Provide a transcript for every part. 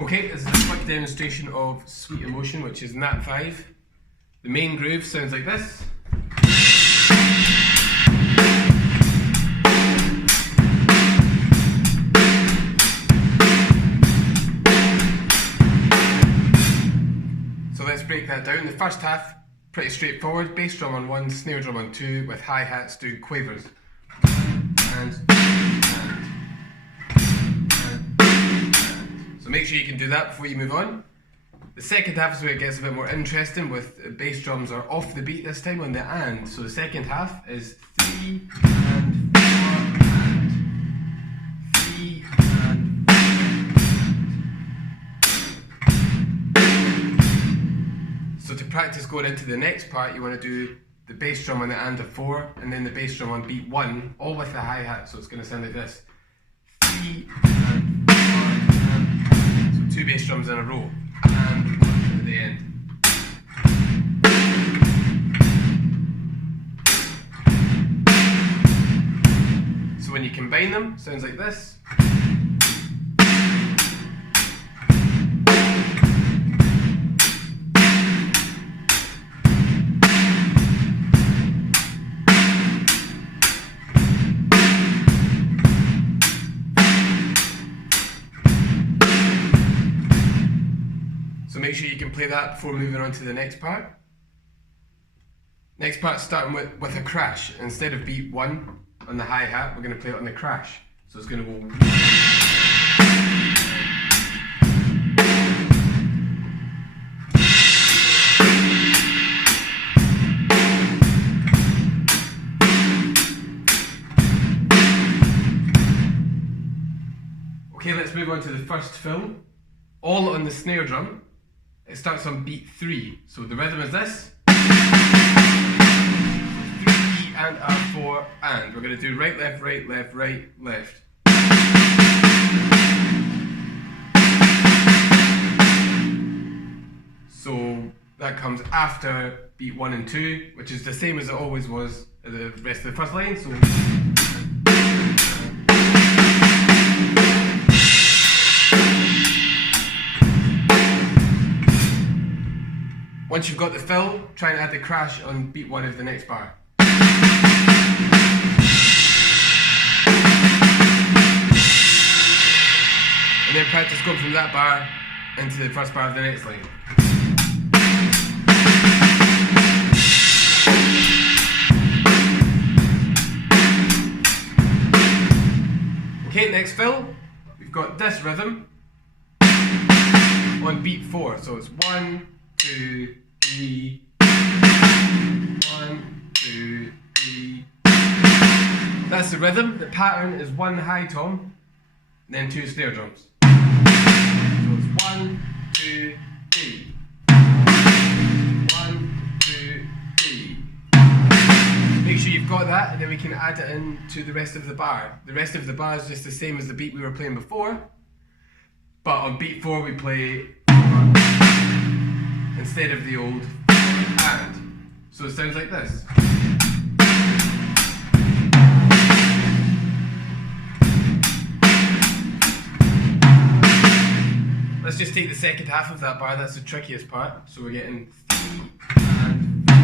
Okay, this is a quick demonstration of Sweet Emotion, which is Nat 5. The main groove sounds like this. So let's break that down. The first half, pretty straightforward. Bass drum on 1, snare drum on 2, with hi-hats doing quavers. And. So make sure you can do that before you move on. The second half is where it gets a bit more interesting, with bass drums are off the beat this time on the and. So the second half is 3 and 4 and 3 and 4. So to practice going into the next part, you want to do the bass drum on the and of 4 and then the bass drum on beat 1, all with the hi-hat. So it's going to sound like this. 3 and 4 and 2 bass drums in a row, and 1 at the end. So when you combine them, it sounds like this. So make sure you can play that before moving on to the next part. Next part starting with a crash. Instead of beat 1 on the hi-hat, we're going to play it on the crash. So it's going to go... Okay, let's move on to the first fill. All on the snare drum. It starts on beat 3, so the rhythm is this. 3 and a 4 and. We're going to do right, left, right, left, right, left. So that comes after beat 1 and 2, which is the same as it always was the rest of the first line. So. Once you've got the fill, try and add the crash on beat 1 of the next bar. And then practice going from that bar into the first bar of the next line. Okay, next fill, we've got this rhythm on beat 4, so it's 1, 2, 3, 1, 2, 3. That's the rhythm. The pattern is 1 high tom, then 2 snare drums. So it's 1, 2, 3. 1, 2, 3. Make sure you've got that, and then we can add it in to the rest of the bar. The rest of the bar is just the same as the beat we were playing before, but on beat 4 we play instead of the old and. So it sounds like this. Let's just take the second half of that bar, that's the trickiest part. So we're getting 3 and 4.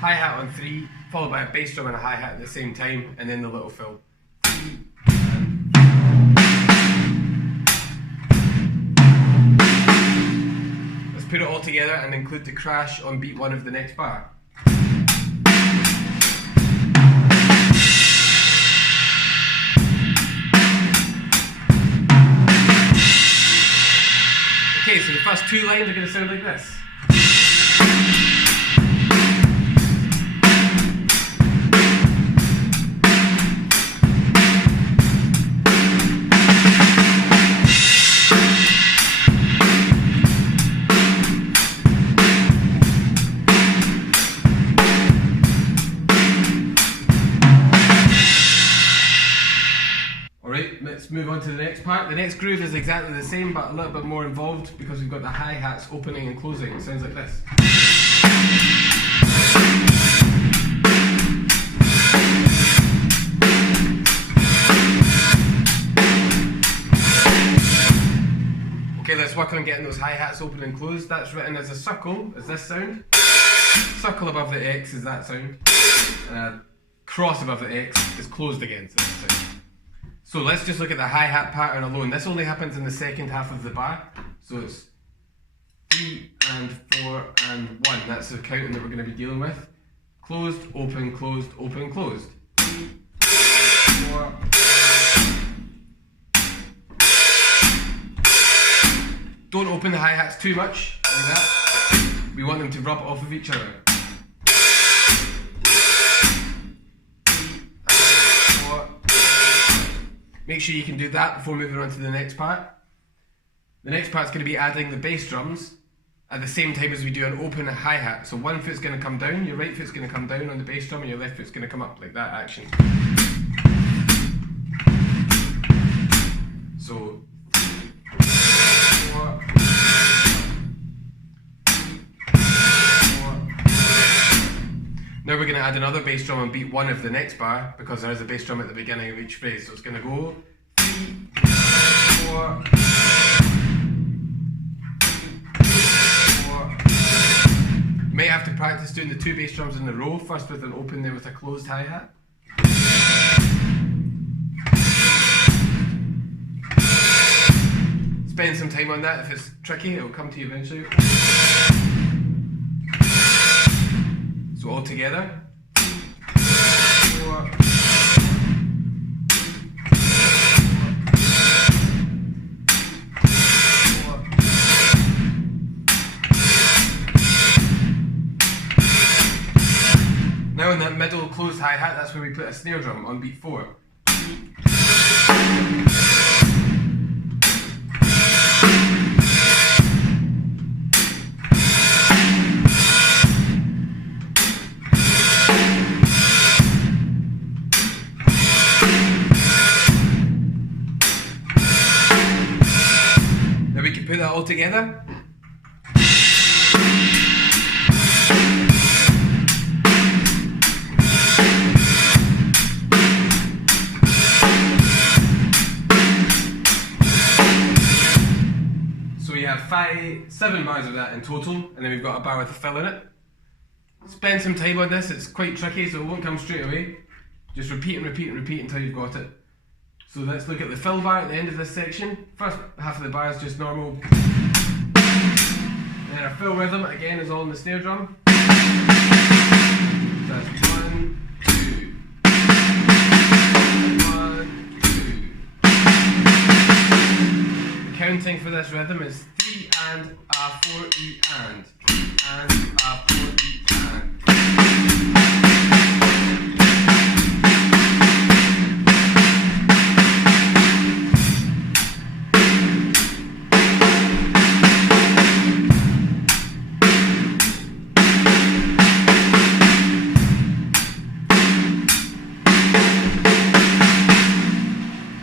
Hi-hat on 3, followed by a bass drum and a hi-hat at the same time, and then the little fill. 3 and 4. Let's put it all together and include the crash on beat 1 of the next bar. Okay, so the first 2 lines are going to sound like this. Let's move on to the next part. The next groove is exactly the same but a little bit more involved because we've got the hi-hats opening and closing. It sounds like this. work on getting those hi-hats open and closed. That's written as a circle, is this sound. Circle above the X is that sound. And a cross above the X is closed again, so that's sound. So let's just look at the hi-hat pattern alone. This only happens in the second half of the bar. So it's 3 and 4 and 1. That's the counting that we're going to be dealing with. Closed, open, closed, open, closed. 3, 4. Don't open the hi-hats too much, like that. We want them to rub off of each other. 3, 4. Make sure you can do that before moving on to the next part. The next part's going to be adding the bass drums at the same time as we do an open hi-hat. So one foot's going to come down, your right foot's going to come down on the bass drum, and your left foot's going to come up, like that action. So 4, 4. Now we're going to add another bass drum on beat 1 of the next bar, because there is a bass drum at the beginning of each phrase. So it's going to go 3, 4. You might have to practice doing the 2 bass drums in a row, first with an open, then with a closed hi-hat. Spend some time on that. If it's tricky, it'll come to you eventually. So all together. 4. Now in that middle closed hi-hat, that's where we put a snare drum on beat 4. Now we can put that all together. We have 7 bars of that in total, and then we've got a bar with a fill in it. Spend some time on this, it's quite tricky, so it won't come straight away. Just repeat and repeat and repeat until you've got it. So let's look at the fill bar at the end of this section. First half of the bar is just normal. And then our fill rhythm, again, is all in the snare drum. So that's 1, 2. 1, 2. The counting for this rhythm is 3 and a 4 E and 3 and a 4 E and.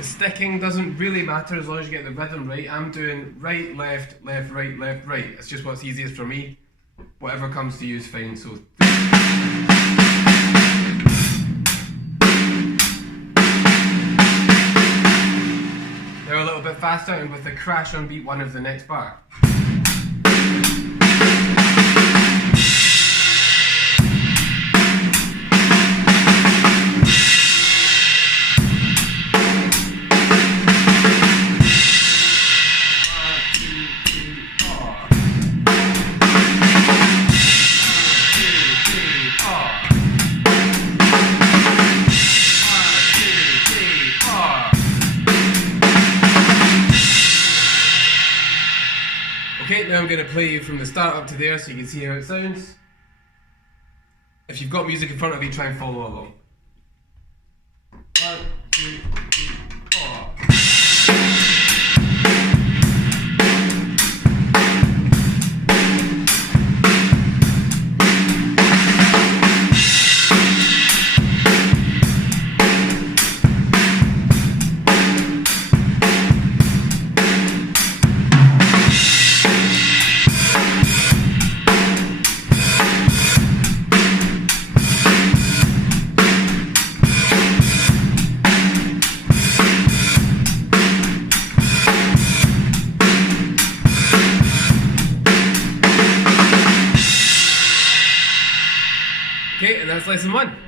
Sticking doesn't really matter as long as you get the rhythm right. I'm doing right, left, left, right, left, right. It's just what's easiest for me. Whatever comes to you is fine. So they're a little bit faster and with the crash on beat 1 of the next bar. Okay, now I'm going to play you from the start up to there so you can see how it sounds. If you've got music in front of you, try and follow along. 1, 2, 3, 4. Okay, and that's lesson 1.